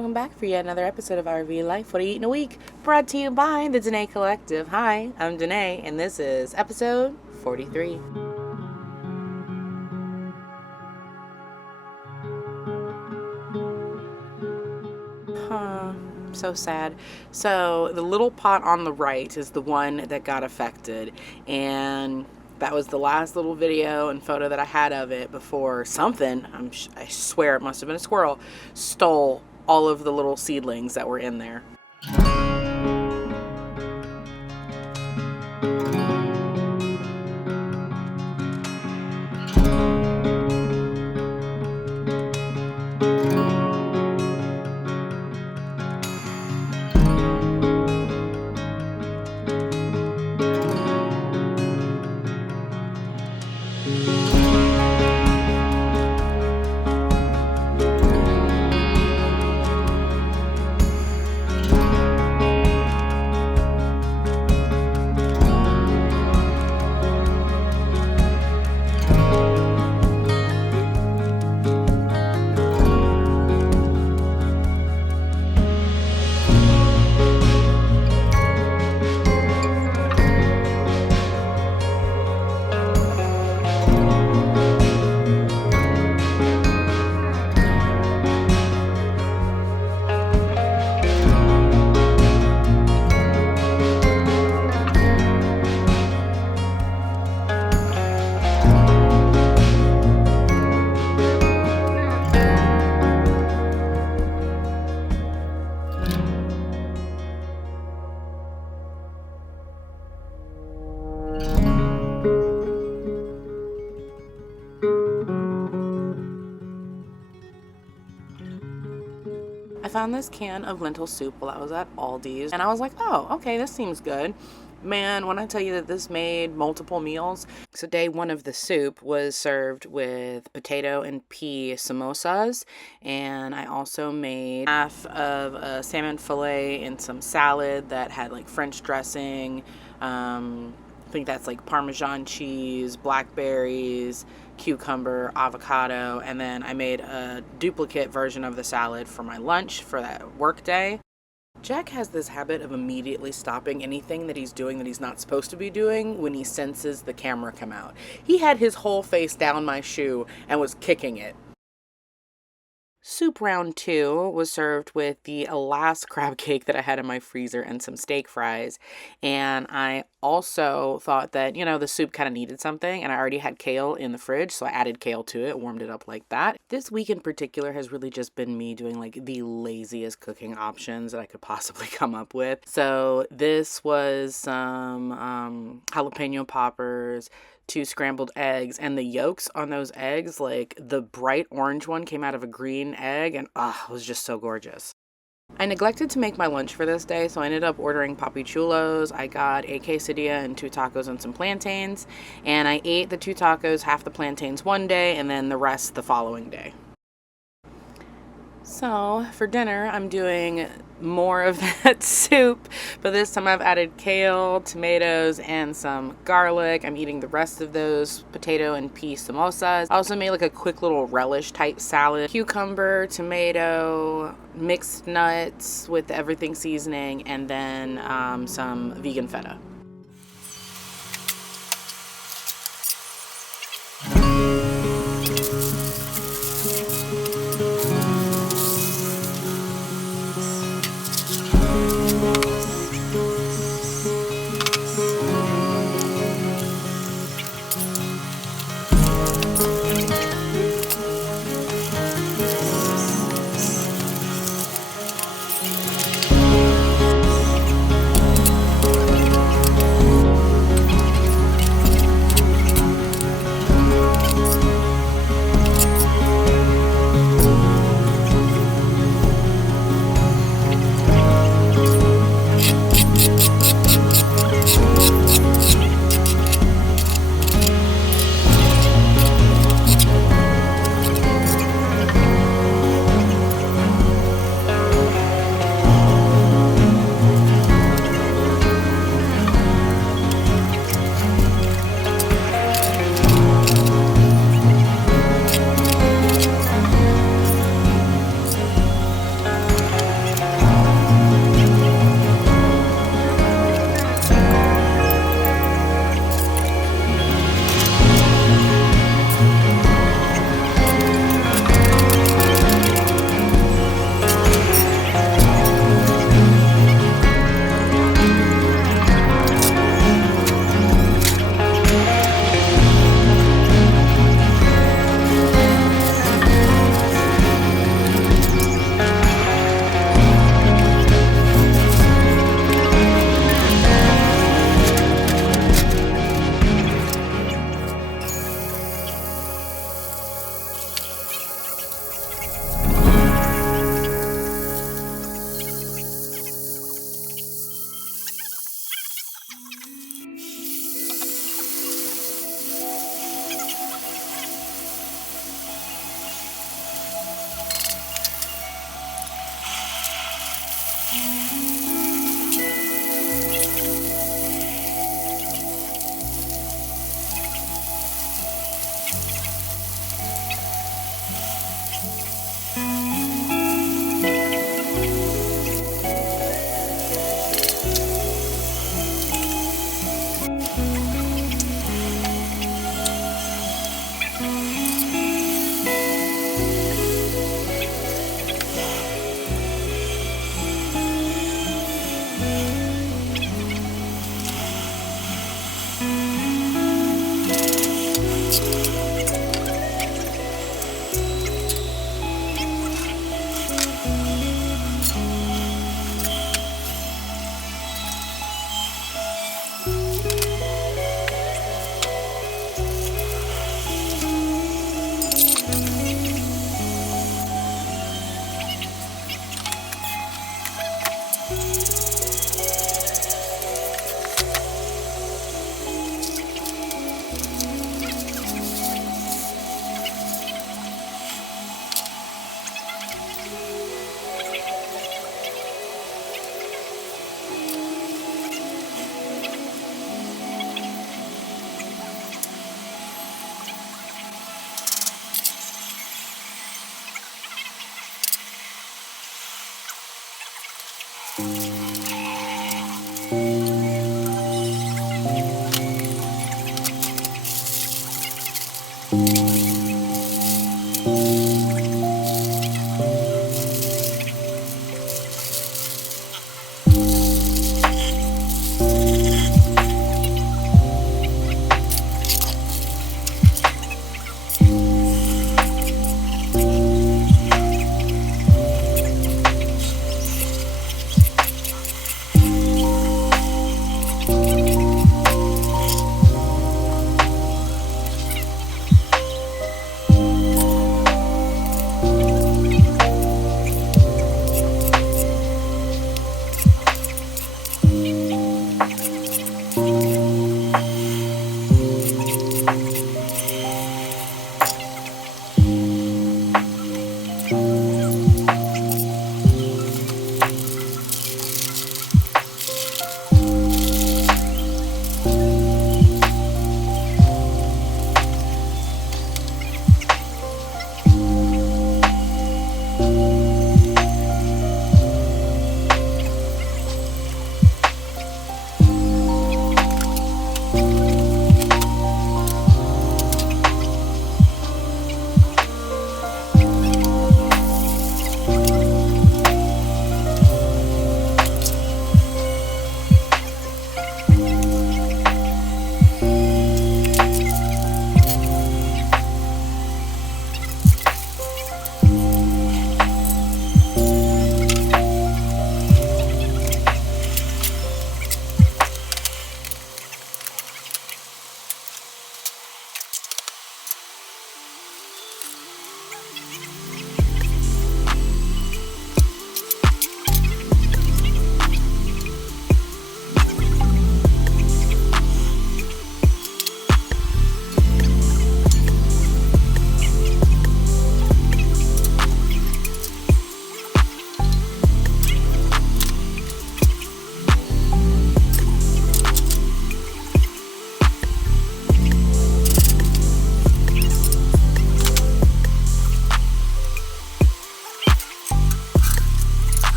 welcome back for yet another episode of RV Life. What do you eat in a week? Brought to you by the Danae Collective. Hi, I'm Danae, and this is episode 43. So sad. So the little pot on the right is the one that got affected, and that was the last little video and photo that I had of it before something, I swear it must have been a squirrel, stole all of the little seedlings that were in there. I found this can of lentil soup while I was at Aldi's, and I was like, oh, okay, this seems good. Man, when I tell you that this made multiple meals. So day one of the soup was served with potato and pea samosas, and I also made half of a salmon fillet and some salad that had like French dressing, I think that's like Parmesan cheese, blackberries, cucumber, avocado, and then I made a duplicate version of the salad for my lunch for that work day. Jack has this habit of immediately stopping anything that he's doing that he's not supposed to be doing when he senses the camera come out. He had his whole face down my shoe and was kicking it. Soup round 2 was served with the last crab cake that I had in my freezer and some steak fries. And I also thought that, the soup kind of needed something, and I already had kale in the fridge, so I added kale to it, warmed it up like that. This week in particular has really just been me doing like the laziest cooking options that I could possibly come up with. So this was some jalapeno poppers, 2 scrambled eggs, and the yolks on those eggs, like the bright orange one came out of a green egg, and it was just so gorgeous. I neglected to make my lunch for this day, so I ended up ordering papi chulos. I got a quesadilla and 2 tacos and some plantains, and I ate the 2 tacos, half the plantains one day, and then the rest the following day. So for dinner, I'm doing more of that soup, but this time I've added kale, tomatoes, and some garlic. I'm eating the rest of those potato and pea samosas. I also made like a quick little relish type salad. Cucumber, tomato, mixed nuts with the everything seasoning, and then some vegan feta.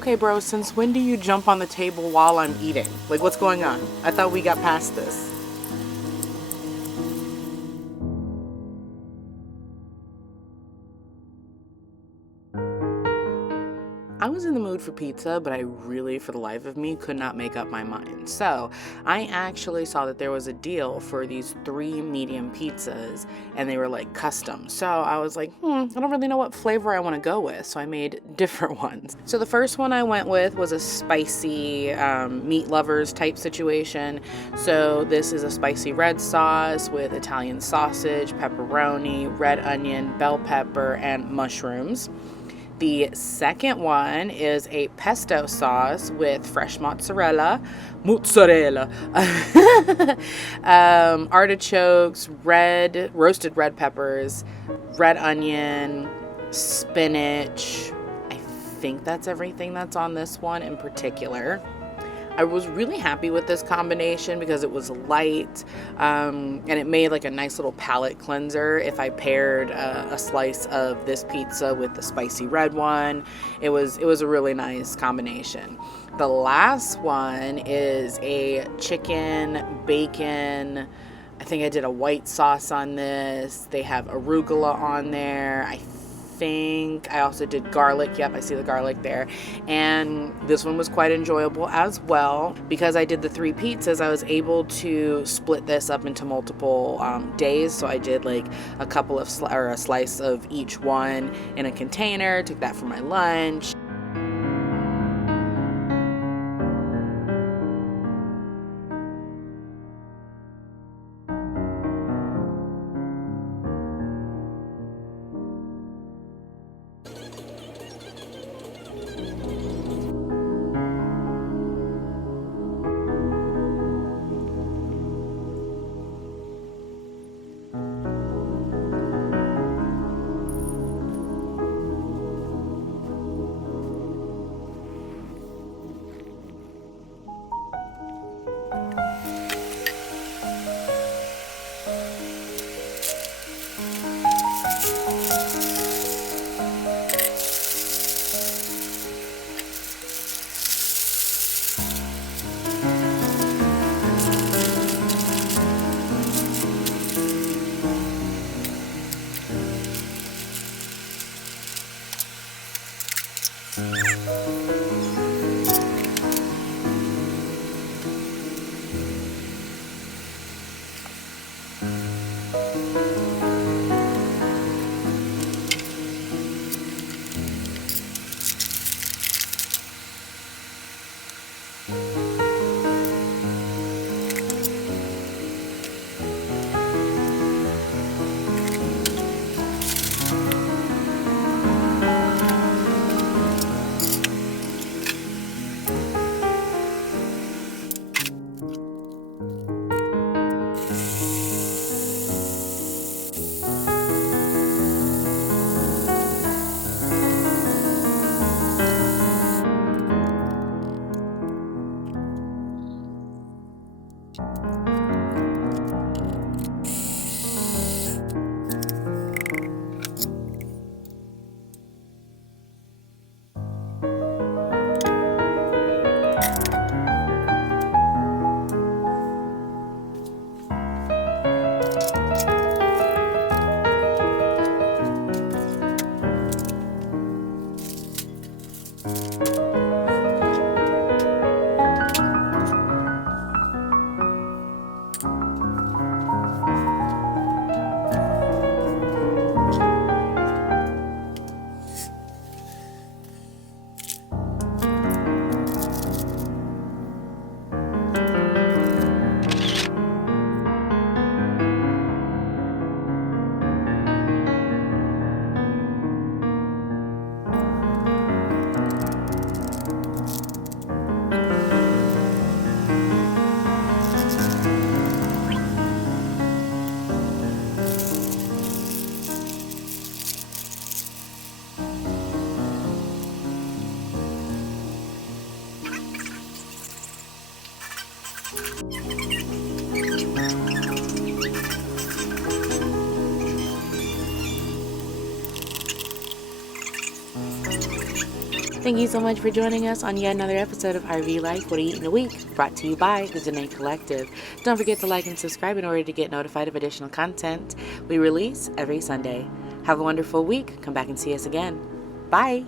Okay, bro, since when do you jump on the table while I'm eating? Like, what's going on? I thought we got past this. I was in the mood for pizza, but I really, for the life of me, could not make up my mind. So I actually saw that there was a deal for these 3 medium pizzas, and they were like custom. So I was like, I don't really know what flavor I want to go with. So I made different ones. So the first one I went with was a spicy meat lovers type situation. So this is a spicy red sauce with Italian sausage, pepperoni, red onion, bell pepper, and mushrooms. The second one is a pesto sauce with fresh mozzarella, artichokes, roasted red peppers, red onion, spinach. I think that's everything that's on this one in particular. I was really happy with this combination because it was light, and it made like a nice little palate cleanser. If I paired a slice of this pizza with the spicy red one, it was a really nice combination. The last one is a chicken bacon. I think I did a white sauce on this. They have arugula on there. I also did garlic. Yep, I see the garlic there. And this one was quite enjoyable as well. Because I did the 3 pizzas, I was able to split this up into multiple days. So I did like a slice of each one in a container, took that for my lunch. Thank you so much for joining us on yet another episode of RV Life, What I Eat in a Week, brought to you by the Janae Collective. Don't forget to like and subscribe in order to get notified of additional content we release every Sunday. Have a wonderful week. Come back and see us again. Bye.